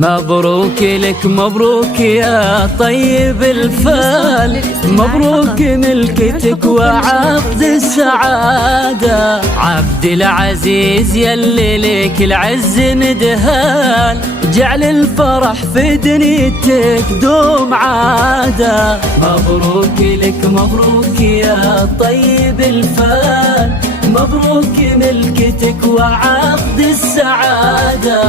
مبروك لك مبروك يا طيب الفال، مبروك ملكتك وعقد السعادة. عبد العزيز يلي لك العز مدهال، جعل الفرح في دنيتك دوم عادة. مبروك لك مبروك يا طيب الفال، مبروك ملكتك وعقد السعادة.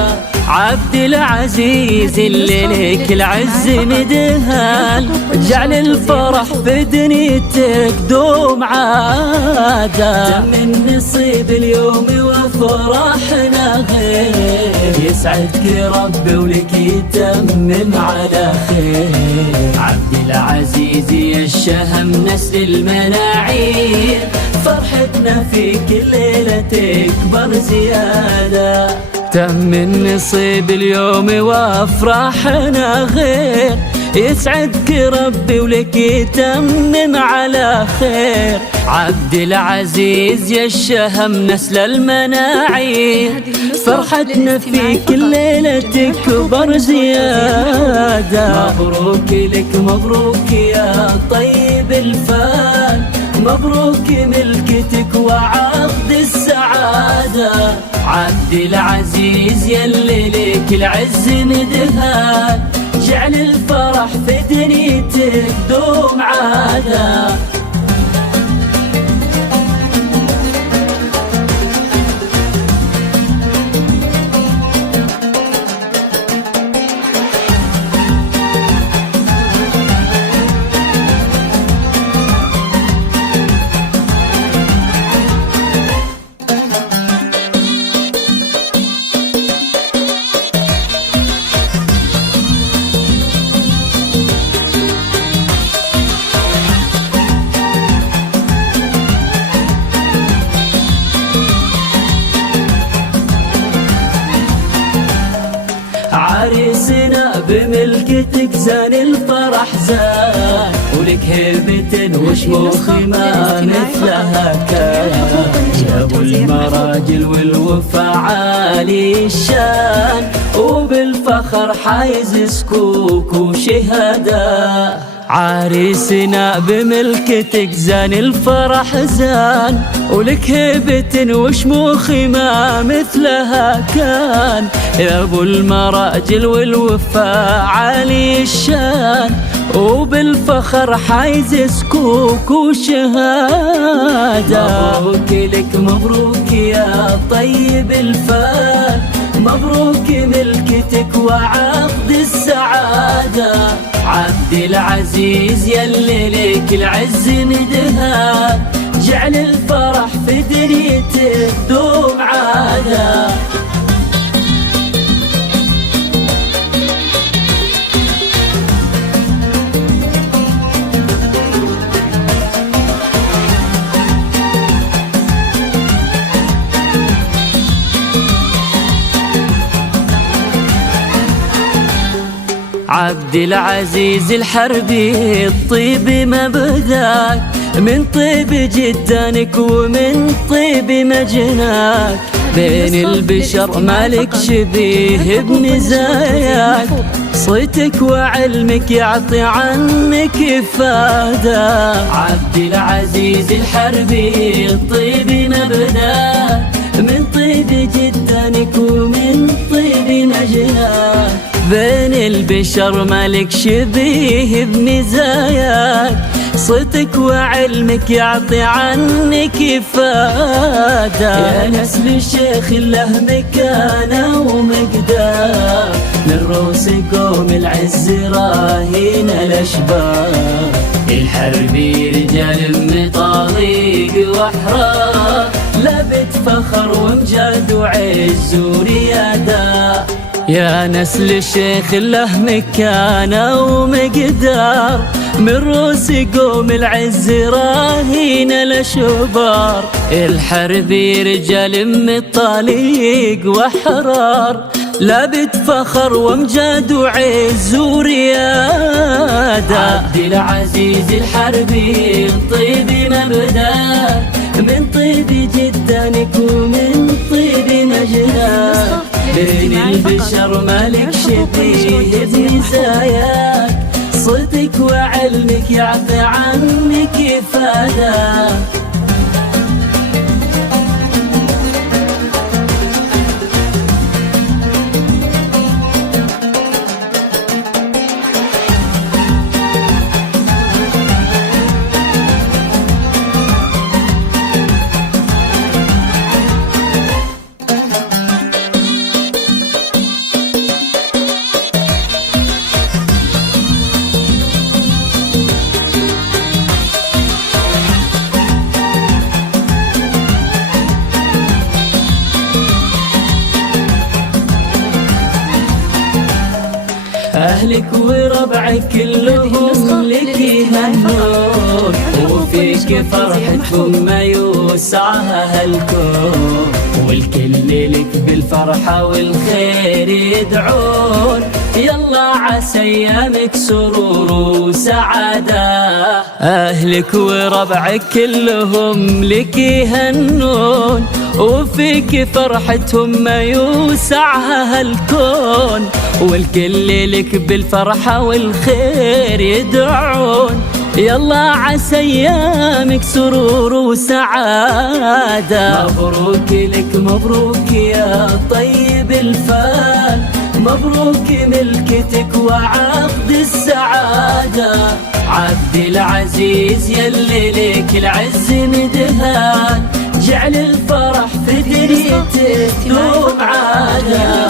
عبد العزيز اللي لك العز مدهال، جعل الفرح في دنيتك دوم عادة. تم النصيب اليوم وفرحنا غير، يسعدك ربي ولك يتمم على خير. عبد العزيز يا الشهم نسل المناعير، فرحتنا فيك الليلة تكبر زيادة. تم النصيب اليوم وافراحنا غير، يسعدك ربي ولك يتمم على خير. عبد العزيز يا الشهم نسل المناعير، فرحتنا فيك الليلة تكبر زيادة. مبروك لك مبروك يا طيب الفال، مبروك ملكتك وعقد السعادة. عبد العزيز يلي لك العز مدهال، جعل الفرح في دنيتك دوم عادة. عريسنا بملكتك زان الفرح زان، ولك هيبة وشموخ ما مثلها كان. يا ابو المراجل والوفا عالي الشان، وبالفخر حايز سكوك وشهادة. عريسنا بملكتك زان الفرح زان، ولك هيبة وشموخ ما مثلها كان. يا ابو المراجل والوفا عالي الشان، وبالفخر حايز سكوك وشهادة. مبروك لك مبروك يا طيب الفال، مبروك ملكتك وعقد السعادة. عبد العزيز يلي لك العز مدهال، جعل الفرح في دنيتك دوم عادة. عبد العزيز الحربي الطيب مبداك، من طيب جدانك ومن طيب مجناك. بين البشر مالك شبيه بمزاياك، صيتك وعلمك يعطي عنك إفادة. عبد العزيز الحربي الطيب مبداك، من طيب جدانك ومن طيب مجناك. بين البشر مالك شبيه بمزاياك، صوتك وعلمك يعطي عنك إفادة. يا نسل الشيخ له مكانة ومقدار، للروس قوم العز راهين الأشبار. الحربي رجال مطاليق وأحرار، لبت فخر وامجاد وعز وريادة. يا نسل الشيخ له مكانة ومقدار، من روس قوم العز راهين الأشبار. الحربي رجال مطاليق وأحرار، لابد فخر وامجاد وعز وريادة. عبد العزيز الحربي طيب مبدأ، من طيب جدانك ومن طيب مجدك. بين البشر مالك شبيه بمزاياك، صدق وعلمك يعفى عنك إفادة. أهلك وربعك كلهم لك يهنون، وفيك فرحتهم ما يوسعها هالكون، والكل لك بالفرحة والخير يدعون، يلا عسى أيامك سرور وسعادة. أهلك وربعك كلهم لك يهنون، وفيك فرحتهم ما يوسعها هالكون، والكل لك بالفرحة والخير يدعون، يلا عسى أيامك سرور وسعادة. مبروك لك مبروك يا طيب الفال، مبروك ملكتك وعقد السعادة. عبد العزيز يلي لك العز مدهان، جعل الفرح في دريتك دوم عادة.